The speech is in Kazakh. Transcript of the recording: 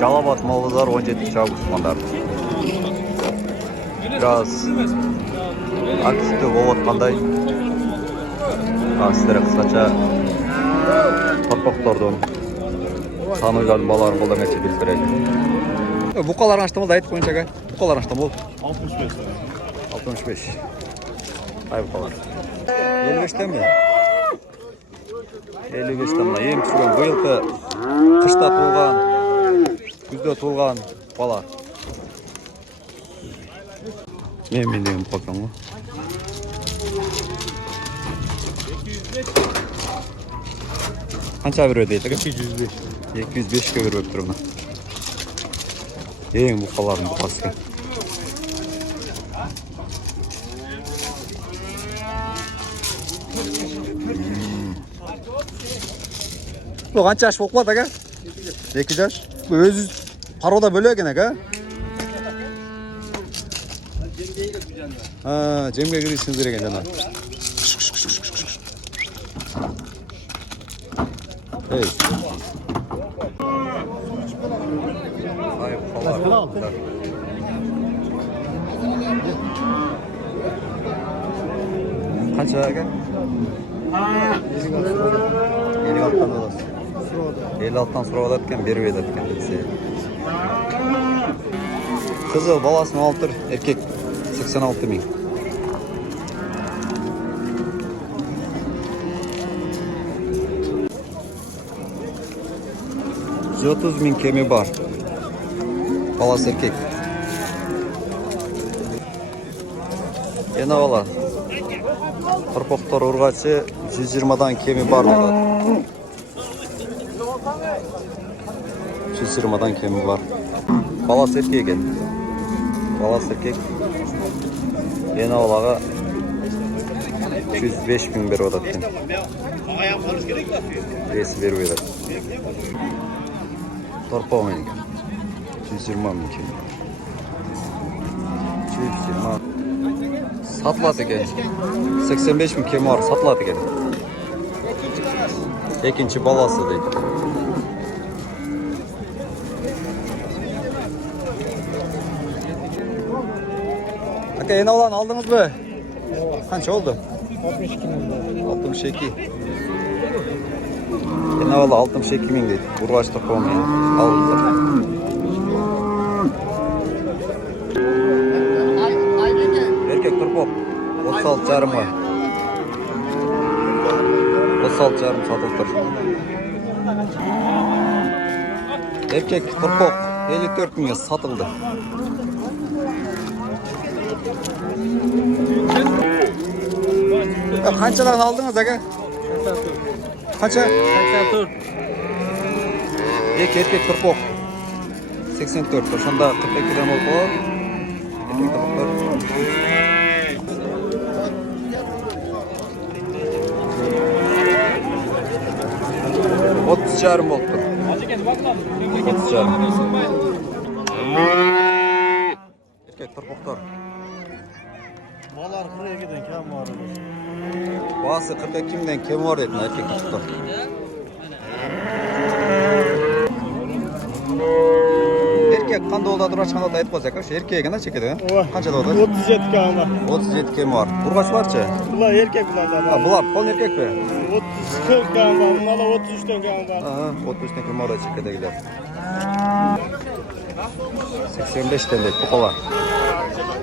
Жалал-Абад мал базары 17 август маңдар. Biraz активді болып отқандай. Сіздері қысқаша торпақтардың танылған балаларын қолдан келсе біліп берейік. Бұқаларын ашты молда айтып қойынша ға? Бұқаларын ашты мол? 65. 65. Қай бұқалар? 55-тен бе? 55-тен мұна. Ең түсірген бұйылқы қышта туылған, күзде туылған бала. Мен деген бұқалқан ғой. Қанша беру дейді? 205. 205-ке беріп өп тұрмын. Ең бұқалардың бұқасы. Бұл қанша жаш болып қалады, аға? 2 жаш. Өзі парода бөлі екен, аға? Жемге кіресіңіздер екен жана. Ей. Ай, бұқалар. Қанша, аға? 56-тан оласы. 56-тан сұрап адаткен, беру едаткен білсе. Қызы баласын алып тұр, еркек 86 мың. $30.000 кеме бар. Баласы еркек. Ена бала. Торпақтар ұрғачы 120-дан кеме бар болады. 120-дан кеме бар. Баласы еркек екен. Баласы еркек. Ена балаға 105.000 беріп отаткен. Ресі беріп едат. Торпау мен екен. 120.000 кеме. 120. Сатылады екен. 85.000 кеме бар, сатылады екен. Екінші баласы дейді. Әке, ена olan алдыңыз бі? Қанша oldu? 62. Ена бала 62.000 дейді. Ұрғаш торпау мен. Алдыңыздар. Erkek turpok 36,5'a 36,5 satılıp tur. Erkek turpok 54.000'e satıldı. Qanchadan aldınız aka? Qancha? 84. Erkek turpok 84. Şunda 42'den oldu. Erkek turpoklar 30,5 oldu. 30,5. Erkek turpoklar. Balar 42'den kem var. Bası 42'den kem var dedin erkek turpoklar. Erkek qanday oldu durashqanda da aytib qo'ysak, o'sha erkek gana chekadi. Qancha oldu? 37 kem var. 37 kem var. Urg'achlarchi? Bular erkek bular. Bular qon erkakmi? 40 kem var. Bunlar 33'ten kem var. 33'ten kem var chekadigilar. 85'ten deydi buqalar.